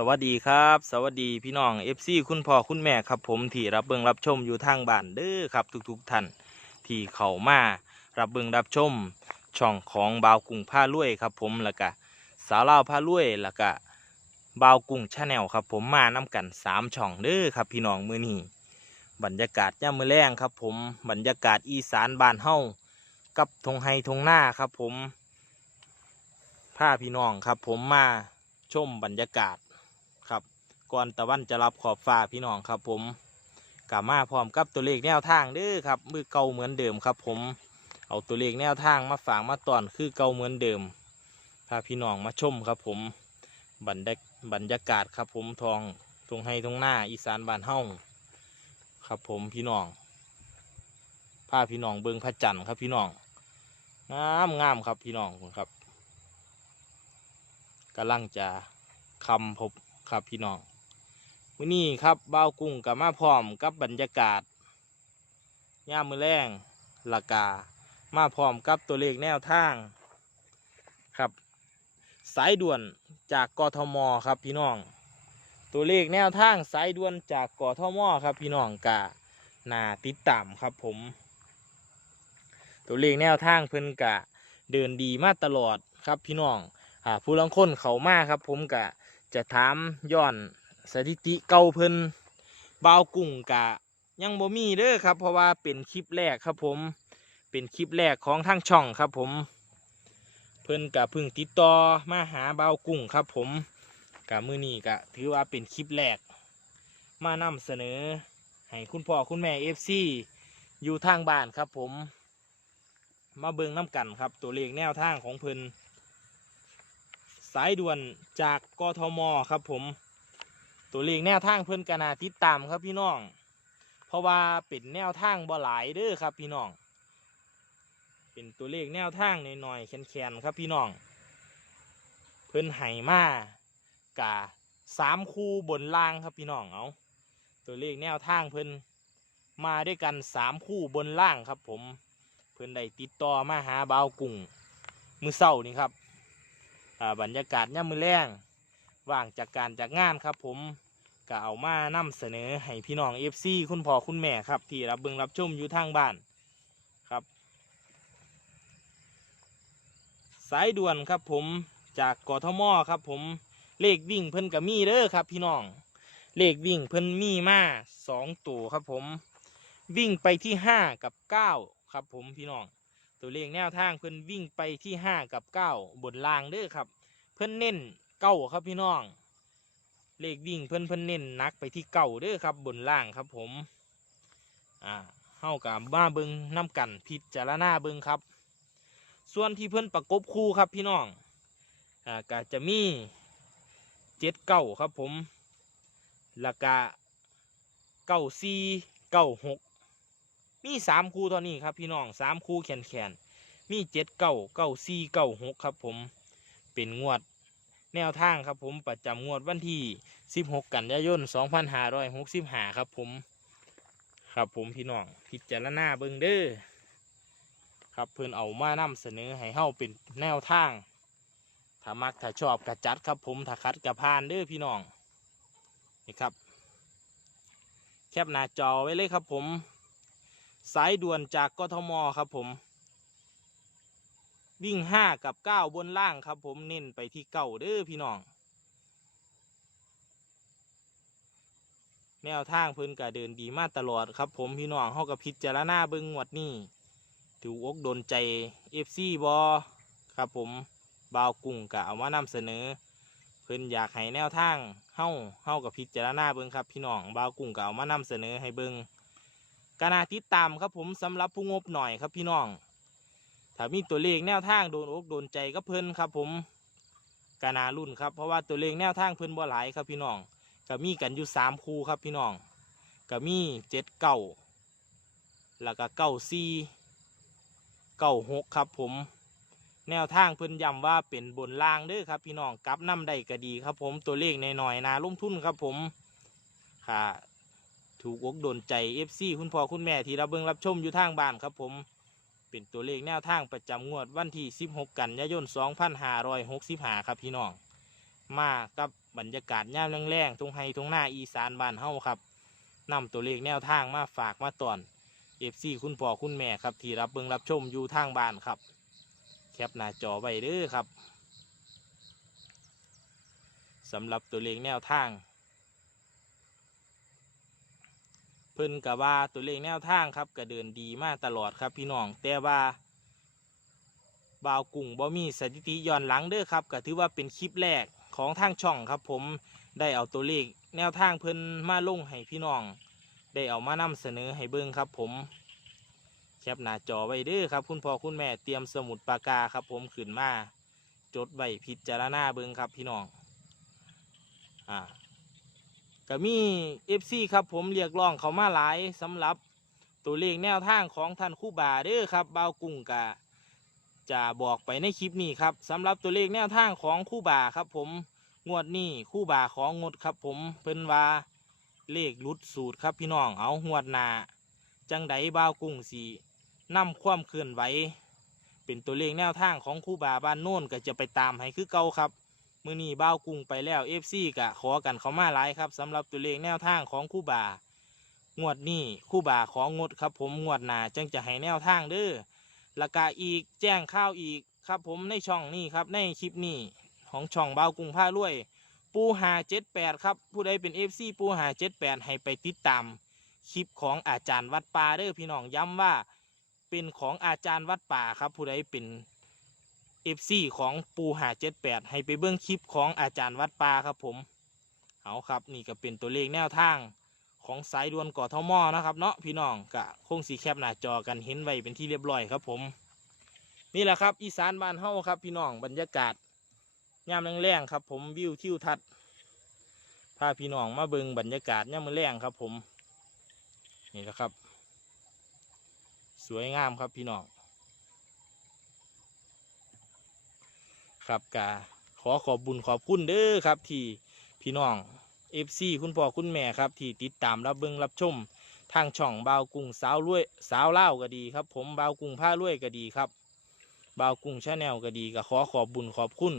สวัสดีครับ สวัสดีพี่น้อง FC คุณพ่อคุณแม่ครับผมที่รับเบิงรับชมอยู่ทางบ้านเด้อครับ ทุกๆท่านที่เข้ามารับเบิงรับชม ช่องของบาวกุ้งผ้าลุ่ยครับผมแล้วก็สาวเล่าผ้าลุ่ยแล้วก็บาวกุ้งชาแนลครับผมมาน้กันสามช่องเด้อครับ พี่น้องมือนี้บรรยากาศย่ามือแรงครับ ผมบรรยากาศอีสานบ้านเฮากับทงไฮทงหน้าครับผมผ้าพี่น้องครับผมมาชมบรรยากาศ ก่อนตะวันจะรับขอบฟ้าพี่น้องครับผมกลับมาพร้อมกับตัวเลขแนวทางเด้อครับมือเก่าเหมือนเดิมครับผมเอาตัวเลขแนวทางมาฝากมาตอนคือเก่าเหมือนเดิมพาพี่น้องมาชมครับผมบรรยากบรรยากาศครับผมทองตรงให้ตรงหน้าอีสานบ้านเฮาครับผมพี่น้องพาพี่น้องเบิงพระจันทร์ครับพี่น้องงามงามครับพี่น้องครับกำลังจะคำพบครับพี่น้อง มื้อนี้ครับบ่าวกุ้งกับมาพร้อมกับบรรยากาศย่ามมือแรงลากา มาพร้อมกับตัวเลขแนวทางครับ สายด่วนจากกทมครับพี่น้อง ตัวเลขแนวทางสายด่วนจากกทมครับพี่น้องกะนาติดตามครับผม ตัวเลขแนวทางเพิ่นกะเดินดีมาตลอดครับพี่น้องอ่าผู้ลังคนเขามาครับผมกะจะถามย้อน สถิติเก่าเพิ่นบาวกุ้งกะ ยังบ่มีเด้อครับ เพราะว่าเป็นคลิปแรกครับผม เป็นคลิปแรกของทางช่องครับผม เพิ่นกะพึ่งติดต่อมาหาบาวกุ้งครับ ผมกะมือนี้กะ ถือว่าเป็นคลิปแรก มานำเสนอ ให้คุณพ่อคุณแม่เอฟซีอยู่ทางบ้านครับผม มาเบิ่งน้ำกันครับ ตัวเลขแนวทางของเพิ่นสายด่วนจากกทมครับผม ตัวเลขแนวทางเพิ่อนกนาติดตามครับพี่น้อง เพราะว่าเป็นแนวทางบ่หลายเด้อครับพี่น้อง เป็นตัวเลขแนวทางหน่อยๆแคนๆครับพี่น้อง เพิ่อนไห่มากะสามคู่บนล่างครับพี่น้องเอาตัวเลขแนวทางเพิ่อนมาด้วยกันสามคู่บนล่างครับ ผม เพิ่อนได้ติดต่อมาหาบ่าวกุ้งมือเศร้านี่ครับบรรยากาศย่ำมือแรง ว่างจากการจากงานครับผมก็เอามานำเสนอให้พี่น้องเอฟซีคุณพ่อคุณแม่ครับ ที่รับเบิงรับชมอยู่ทางบ้านครับ สายด่วนครับผมจากกทมครับผมเลขวิ่งเพิ่นกับมีเด้อครับ พี่น้องเลขวิ่งเพิ่นมีมาสองตัวครับผม วิ่งไปที่ห้ากับเก้าครับผมพี่น้อง ตัวเลขแนวทางเพิ่นวิ่งไปที่ห้ากับเก้าบนล่างเด้อครับ เพิ่นเน้น เก้าครับพี่น้อง เลขวิ่งเพิ่นเพิ่นเน้นนักไปที่เก้าเด้อครับ บนล่างครับผม อ่าเฮากับมาเบิงน้ำกันพิจารณาเบิงครับ ส่วนที่เพิ่นประกบคู่ครับพี่น้อง อ่าก็จะมีเจ็ดเก้าครับผมแล้วก็เก้าสี่เก้าหกมีสามคู่เท่านี้ครับพี่น้องสามคู่แขนแขนมีเจ็ดเก้าเก้าสี่เก้าหกครับผม เป็นงวด แนวทางครับผมประจำงวดวันที่สิบหกกันยายนสองพันห้าร้อยหกสิบห้าครับผม ครับผมพี่น้องพิจารณาเบิ่งเด้อครับเพื่อนเอามานำเสนอให้เฮาเป็นแนวทาง ถ้ามักถ้าชอบกระจัดครับผมถ้าคัดกระพานเด้อพี่น้องนี่ครับ แคปหน้าจอไว้เลยครับผม สายด่วนจากกทมครับผม วิ่งห้ากับเก้าบนล่างครับ ผมเน้นไปที่เก้าเด้อพี่น้อง แนวทางเพิ่นก็เดินดีมาตลอดครับ ผมพี่น้องเฮากับพิจารณาเบิ่งงวดนี้ถืออกโดนใจ FC บอครับผมบาวกุ้งกะเอามานำเสนอ เพิ่นอยากให้แนวทางเฮาเฮากับพิจารณาเบิ่งครับ พี่น้องบาวกุ้งกะเอามานำเสนอให้เบิ่งกนาติดตามครับผมสำหรับผู้งบหน่อยครับพี่น้อง ถ้ามีตัวเลขแนวทางโดนอกโดนใจก็เพิ่นครับผมกานารุ่นครับเพราะว่าตัวเลขแนวทางเพิ่นบ่หลายครับพี่น้องก็มีกันอยู่สามคู่ครับพี่น้องก็มีเจ็ดเก้าแล้วก็เก้าสี่เก้าหกครับผม แนวทางเพิ่นย้ำว่าเป็นบนล่างเด้อครับ พี่น้องกับน้ำได้ก็ดีครับ ผมตัวเลขในหน่อยนาลงทุนครับผมค่ะ ถูกอกโดนใจ FC คุณพ่อคุณแม่ที่รับเบิ่งรับชมอยู่ทางบ้านครับผม เป็นตัวเลขแนวทางประจำงวดวันที่ 16 กันยายน 2565 ครับพี่น้อง มากับบรรยากาศย่ามแรงๆทุ่งไฮทุ่งหน้าอีสานบ้านเฮาครับนำตัวเลขแนวทางมาฝากมาตอนเอฟซีคุณพ่อคุณแม่ครับ ที่รับเบิงรับชมอยู่ทางบ้านครับ แคปหน้าจอไว้เด้อครับสำหรับตัวเลขแนวทาง เพิ่นกะว่าตัวเลขแนวทางครับก็เดินดีมาตลอดครับพี่น้อง แต่ว่าบาวกุ้งบ่มีสถิติย้อนหลังเด้อครับก็ถือว่าเป็นคลิปแรกของทางช่องครับ ผมได้เอาตัวเลขแนวทางเพิ่นมาลงให้พี่น้อง ได้เอามานำเสนอให้เบิ่งครับผมแคปหน้าจอไว้เด้อครับ คุณพ่อคุณแม่เตรียมสมุดปากกาครับ ผมขึ้นมาจดไว้พิจารณาเบิ่งครับพี่น้องอ่า ก็มีเอฟซีครับผมเรียกร้องเขามาหลายสำหรับตัวเลขแนวทางของท่านคู่บาเด้อครับบ่าวกุ้งกะจะบอกไปในคลิปนี้ครับสำหรับตัวเลขแนวทางของคู่บาครับผมงวดนี้คู่บาของงดครับผมเพิ่นว่าเลขลุดสูตรครับพี่น้องเอางวดหนาจังไดบ่าวกุ้งสีนำความเคลื่อนไหวเป็นตัวเลขแนวทางของคู่บาบ้านโน่นก็จะไปตามให้คือเก่าครับ มือนี้บ้าวกุ้งไปแล้วเอฟซีกะขอกันเขามาหลายครับสำหรับตัวเลขแนวทางของคู่บ่างวดนี้คู่บ่าของงดครับ ผมงวดหนาจึงจะให้แนวทางเด้อล้วก็อีกแจ้งข่าวอีกครับ ผมในช่องนี้ครับในคลิปนี้ของช่องบ้าวกุ้งผ้ารวย ปูหาเจ็ดแปดครับผู้ใดเป็นเอฟซีปูหาเจ็ดแปดให้ไปติดตามคลิปของอาจารย์วัดป่าเด้อพี่น้องย้ำว่าเป็นของอาจารย์วัดป่าครับ ผู้ใดเป็น เอฟซีของปูหาเจ็ดแปดให้ไปเบื้องคลิปของอาจารย์วัดปลาครับผม เอาครับนี่ก็เป็นตัวเลขแนวทางของสายด่วนก่อทมอนะครับเนาะพี่น้องกะคงสีแคบหน้าจอกันเห็นไว้เป็นที่เรียบร้อยครับผม นี่แหละครับ อีสานบ้านเฮาครับ พี่น้องบรรยากาศยามแรงๆครับ ผมวิวทิวทัศน์พาพี่น้องมาเบิงบรรยากาศยามแรงครับ ผม นี่แหละครับ สวยงามครับพี่น้อง ครับกาขอขอบบุญขอบคุณเด้อครับ ที่พี่น้องเอฟซีคุณพ่อคุณแม่ครับ ที่ติดตามรับเบิงรับชม ทางช่องบาวกุ้งสาวรวยสาวเล่าก็ดีครับ ผมบาวกุ้งผ้ารวยก็ดีครับบาวกุ้งชาแนลก็ดีก็ขอขอบบุญขอบคุณ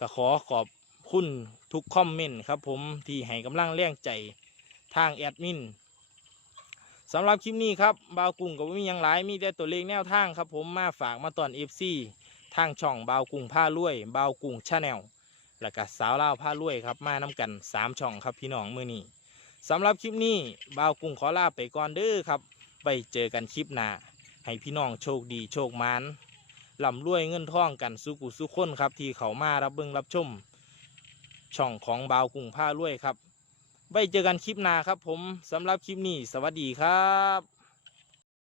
ก็ขอขอบคุณทุกคอมเมนต์ครับ ผมที่ให้กำลังแรงใจทางแอดมินสำหรับคลิปนี้ครับบาวกุ้งก็บ่มียังหลายมีแต่ตัวเลขแนวทางครับ ผมมาฝากมาตอนเอฟซี ทางช่องบาวกุ้งผ้ารวยบาวกุ้งชาแนลแล้วก็สาวเล่าผ้ารวยครับมาน้กันสามช่องครับพี่น้องมือนี้สำหรับคลิปนี้บาวกุ้งขอลาไปก่อนเด้อครับ ไปเจอกันคลิปหน้าให้พี่น้องโชคดีโชคมานลำรวยเงินท่องกันสุกุสุขคนครับที่เขามารับเบิ่งรับชม ช่องของบาวกุ้งผ้ารวยครับไปเจอกันคลิปหน้าครับผมสำหรับคลิปนี้ สวัสดีครับ